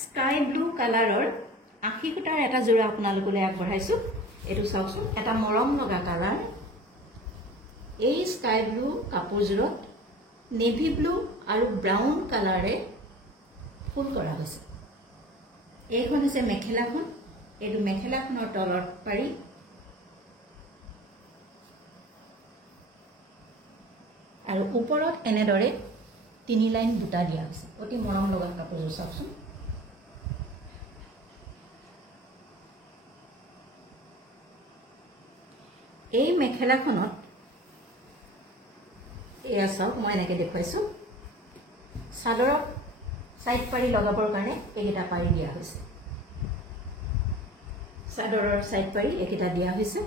sky blue কালাৰৰ আখি সূতাৰ এটা জোৰা আপোনালোকলৈ আগবঢ়াইছো এটো চাওকচোন এটা মৰম লগা কালাৰ এই স্কাই ব্লু কাপোৰজোৰত নেভি ব্লু আৰু ব্ৰাউন কালাৰে ফুল কৰা হৈছে এইখন হৈছে মেখেলাখন এটো মেখেলাখনৰ তলৰ পাৰি আৰু ওপৰত এনেদৰে তিনি লাইন বুটা দিয়া হৈছে অতি মৰম লগা কাপোৰজোৰ চাওকচোন এই মেখেলাখনত এয়া চাওক মই এনেকৈ দেখুৱাইছো চাদৰত সাইড পাৰি লগাবৰ কাৰণে এইটা পাৰি দিয়া হৈছে চাদৰৰ সাইড পাৰি এইটা দিয়া হৈছে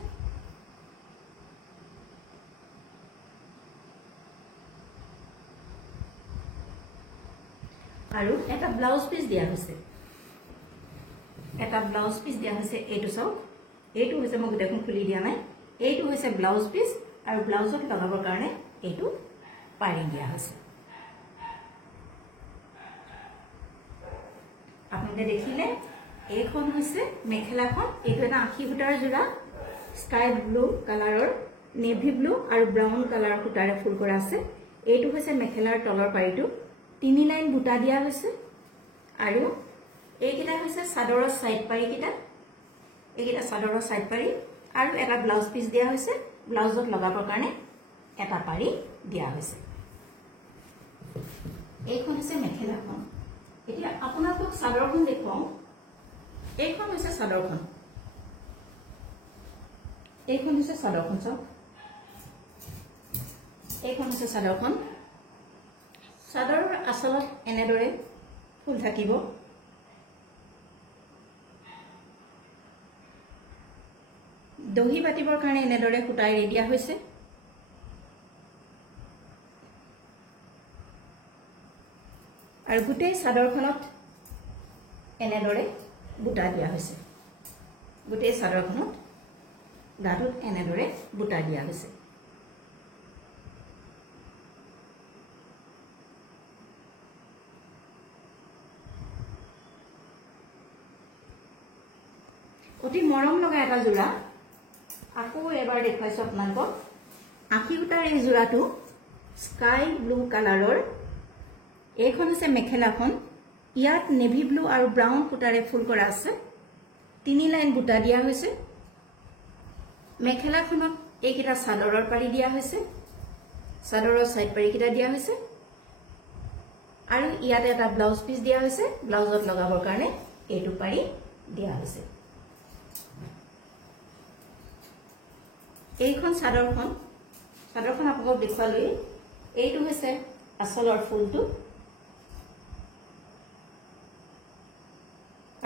আৰু এটা ব্লাউজ পিস দিয়া হৈছে এটা ব্লাউজ পিস দিয়া হৈছে এইটো চাওক এইটো হৈছে মই দেখোন খুলি দিয়া নাই এইটো হৈছে ব্লাউজ পিস আৰু ব্লাউজত লগাবৰ কাৰণে এইটো পাৰি দিয়া হৈছে আপোনালোকে দেখিলে এইখন হৈছে মেখেলাখন এইটো এটা আখি সূতাৰ জোৰা স্কাই ব্লু কালাৰৰ নেভি ব্লু আৰু ব্ৰাউন কালাৰৰ সূতাৰে ফুল কৰা আছে এইটো হৈছে মেখেলাৰ তলৰ পাৰিটো তিনি লাইন বুটা দিয়া হৈছে আৰু এইকেইটা হৈছে চাদৰৰ সাইড পাৰি কিটা এইকেইটা চাদৰৰ সাইড পাৰি আৰু এটা ব্লাউজ পিস দিয়া হৈছে ব্লাউজত লগাবৰ কাৰণে এটা পাৰি দিয়া হৈছে এইখন হৈছে মেখেলাখন এতিয়া আপোনালোকক চাদৰখন দেখুৱাও এইখন হৈছে চাদৰখন এইখন হৈছে চাদৰখন চাওক এইখন হৈছে চাদৰখন চাদৰৰ আচলত এনেদৰে ফুল থাকিব দহি বাটিবৰ কাৰণে এনেদৰে সূতাই দিয়া হৈছে আৰু গুটেই চাদৰখনত এনেদৰে বুটা দিয়া হৈছে গুটেই চাদৰখনত গাটোত এনেদৰে বুটা দিয়া হৈছে অতি মৰম লগা এটা জোৰা আকৌ এবাৰ দেখুৱাইছো আপোনালোকক আখি সূতাৰ এই জোৰাটো স্কাই ব্লু কালাৰৰ এইখন হৈছে মেখেলাখন ইয়াত নেভি ব্লু আৰু ব্ৰাউন সূতাৰে ফুল কৰা আছে তিনি লাইন বুটা দিয়া হৈছে মেখেলাখনত এইকেইটা চাদৰৰ পাৰি দিয়া হৈছে চাদৰৰ সাইড পাৰি কিটা দিয়া হৈছে আৰু ইয়াতে এটা ব্লাউজ পিস দিয়া হৈছে ব্লাউজত লগাবৰ কাৰণে এইটো পাৰি দিয়া হৈছে এইখন চাদৰখন আপোনালোকক দেখুৱালৈ এইটো হৈছে আচলৰ ফুলটো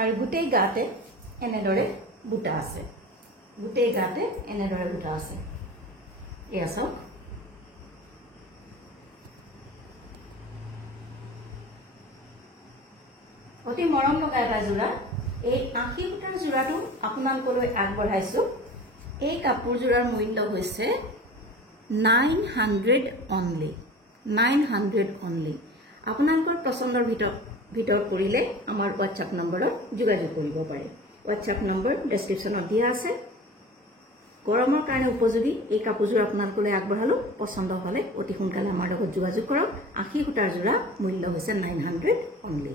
আৰু গুটেই গাতে এনেদৰে বুটা আছে গুটেই গাতে এনেদৰে বুটা আছে এয়া চাওক অতি মৰম লগা এটা জোৰা এই আখি সূতাৰ জোৰাটো আপোনালোকলৈ আগবঢ়াইছো এই কাপোৰজোৰাৰ মূল্য হৈছে 900 অনলি 900 অনলি আপোনালোকৰ পছন্দৰ ভিতৰত কৰিলে আমাৰ WhatsApp নম্বৰত যোগাযোগ কৰিব পাৰে WhatsApp নম্বৰ ডেসক্ৰিপচনত দিয়া আছে গৰমৰ কাৰণে উপযোগী এই কাপোৰজোৰ আপোনালোকলৈ আগবঢ়ালো পছন্দ হলে অতি সোনকালে আমাৰ লগত যোগাযোগ কৰক আখি সূতাৰ জোৰা মূল্য হৈছে 900 অনলি